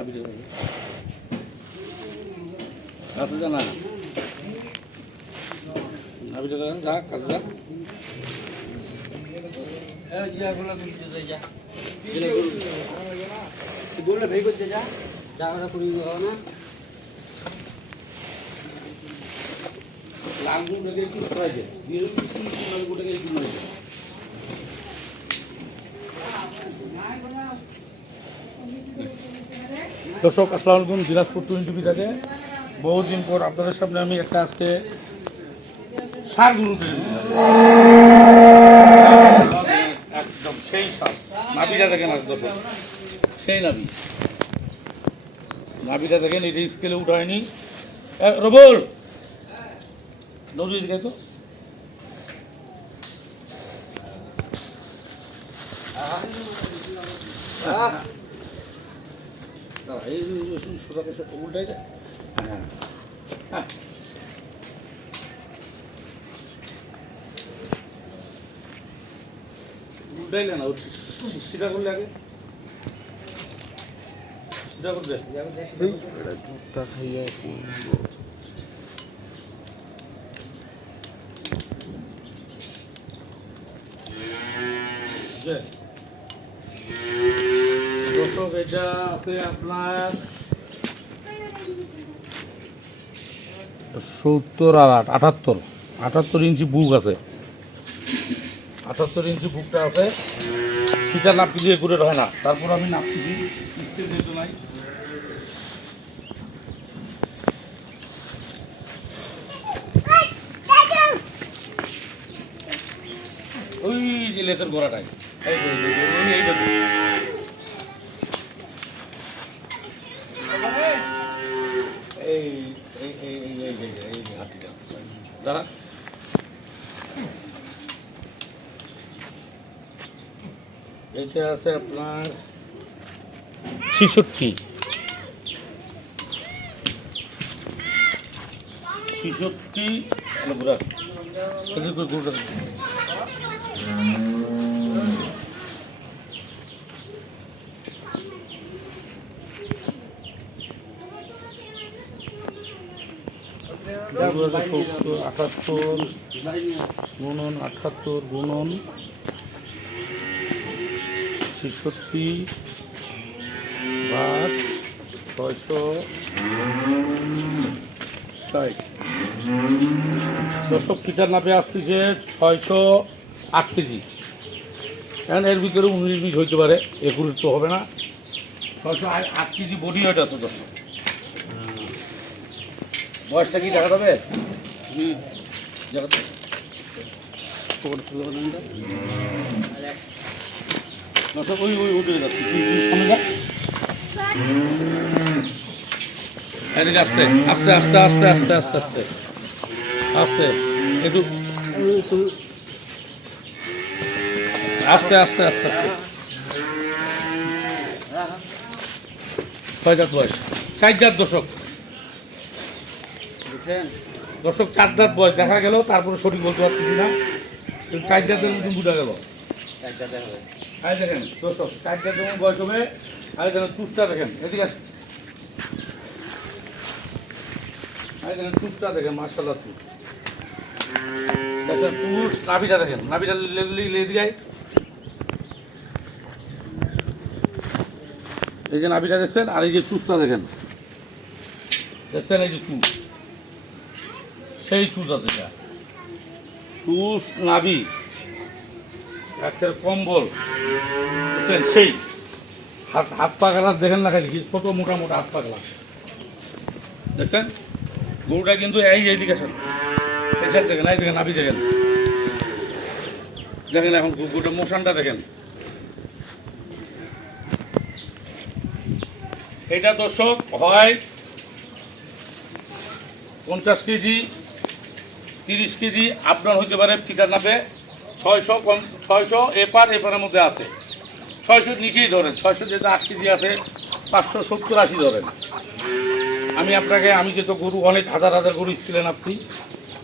নাবিটা কাছে যা না, নাবিটা যা কাছে যা। বললে ভেই করতে যা যা ওরা করি না লাল গুঁড়োটাকে একটু সরাই যায়, দিয়ে লাল গুঁড়োটাকে একটু নয়। দর্শক আসসালামু আলাইকুম, দিনাজপুর টুইন টিভি থেকে বহুদিন পর আপনাদের সামনে আমি একটা আজকে সার গরু একদম সেই সার। নাভিটা দেখেন আর দর্শক, সেই নাভি, নাভিটা দেখেন, এটা স্কেলে উঠায়নি। রবল নজর দিকে তো উল্টাই যায়। হ্যাঁ হ্যাঁ, উল্টাইলে না, সেটা করলে আগে সেটা করতে দুধটা খাইয়া দর্শক, এটা আছে আপনার 70 আর 78 ইঞ্চি বুক আছে। 78 ইঞ্চি বুকটা আছে। ফিতা নাপি দিয়ে করে হয় না, তারপর আমি নাপি দিই, যেহেতু নাই। ওই যে লেসের গোড়াটাই, দাঁড়া। এটা আছে আপনার 66 বুড়া গরুটা গুণন 78 গুণন 66 ভাগ 660। দর্শক, ফিটার নাপে আসতেছে 608 কেজি। কারণ এর ভিতরে 19-20 হইতে পারে, 21 তো হবে না। 608 কেজি বডি ওয়েট আছে দর্শক। বয়সটা কি দেখা যাবে? দর্শক, ওই উঠে যাচ্ছে আস্তে আস্তে আস্তে আস্তে আস্তে আস্তে আস্তে আস্তে একটু আস্তে আস্তে আস্তে আস্তে। ছয় দাঁত বয়স, 4 দাঁত দর্শক। দর্শক 4 দাঁত বয়স দেখা গেল, তারপরে সঠিক বলতে পারতেছি না, 4 দাঁতের মতন বুঝা গেল। আরে দেখেন দর্শক, 4 দাঁতের মতন বয়স হবে। আরে দেখেন চুষটা দেখেন, এদিকে আসেন। আরে দেখেন চুষটা দেখেন, মার্শাল্লাহ চুষ দেখেন, চুষ। নাভিটা দেখেন, নাভিটা এদিকে। এই যে নাভিটা দেখছেন, আর এই যে চুষটা দেখেন, দেখছেন এই যে চুষ, সেই চুষ আছে। এটা চুষ, নাভি, একটা কম্বল, বুঝছেন? সেই হাত পা গেলা দেখেন না, খালি কত মোটা মোটা হাত পা গেলা দেখছেন। গরুটা কিন্তু এইদিকে আসেন, এই সাইড দেখেন, এই দেখেন নাভি দেখেন, দেখেন এখন গরুটা মোশনটা দেখেন। এটা দর্শক হয় 50 কেজি, 30 কেজি আপনার হইতে পারে। ফিটার নাপে 600 কম, 600 এপারের মধ্যে আছে। 600 নিচেই ধরেন, 600 যেহেতু 8 কেজি আছে, 570-80 ধরেন। আমি যেহেতু গরু অনেক হাজার হাজার গরু স্কেলে নাপছি,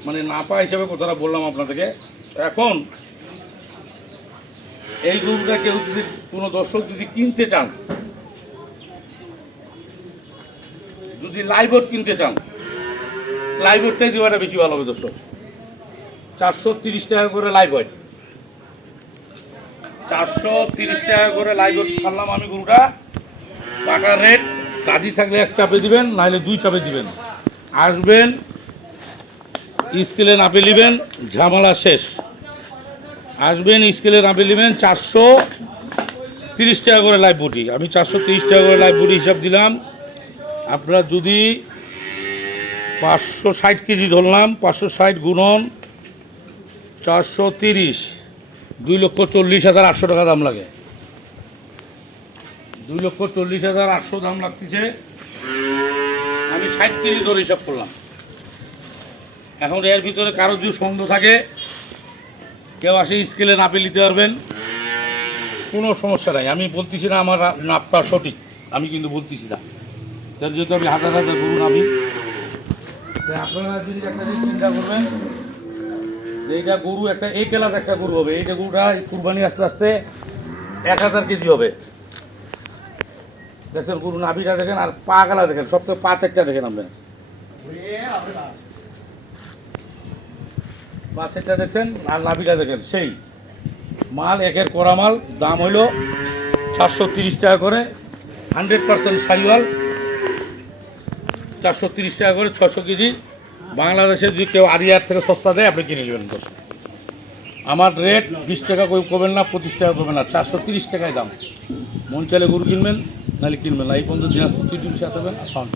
মানে নাপা হিসাবে কথাটা বললাম আপনাদেরকে। এখন এই গরুটা কেউ যদি কোনো দর্শক যদি কিনতে চান, যদি লাইভবোর্ড কিনতে চান লাইভবোর্ডটাই দেওয়াটা বেশি ভালো হবে দর্শক। 430 টাকা করে লাইভবোর্ড, 430 টাকা করে লাইভবোর্ড ছাড়লাম আমি গরুটা। টাকার রেট রাজি থাকলে 1 চাপে দিবেন, নাহলে 2 চাপে দিবেন। আসবেন, স্কেলে নাপে নেবেন, ঝামেলা শেষ। আসবেন, স্কেলে নাপে নেবেন। 430 টাকা করে লাইভ বুটি, আমি 430 টাকা করে লাইভ বুটি হিসাব দিলাম। আপনারা যদি 560 কেজি ধরলাম, 560 গুণন 430, 2,40,800 টাকা দাম লাগে। 2,40,800 দাম লাগতেছে। আমি 60 কেজি ধরে হিসাব করলাম। এখন এর ভিতরে কারো যদি সন্দেহ থাকে, কেউ আসে স্কেলে নাপে নিতে পারবেন, কোনো সমস্যা নাই। আমি বলতেছি না আমার নাপটা সঠিক, আমি কিন্তু বলতেছি না, যেহেতু আমি হাজার হাজার গরু নামি। আপনারা যদি একটা জিনিস চিন্তা করবেন যে এইটা গরু একটা এই ক্লাস একটা গরু হবে, এইটা গরুটা কুরবানি আস্তে আস্তে 1000 কেজি হবে। দেখেন গরু নাভিটা দেখেন, আর পা গেলা দেখেন, সব থেকে 5-1টা দেখেন আপনার, 5-1টা দেখছেন, আর নাভিটা দেখেন সেই মাল, একের করা মাল। দাম হইল 430 টাকা করে, 100% সাইওয়াল। 430 টাকা করে 600 কেজি। বাংলাদেশে যদি কেউ আরিয়ার থেকে সস্তা দেয় আপনি কিনে নেবেন দোস্ত। আমার রেট 20 টাকা করবেন না, 25 টাকা করবেন না, 430 টাকায় দাম। মন চাইলে গরু কিনবেন, নাহলে কিনবেন না। এই পর্যন্ত দিনাজপুর টিভির সাথে আসবেন। আসসালাম।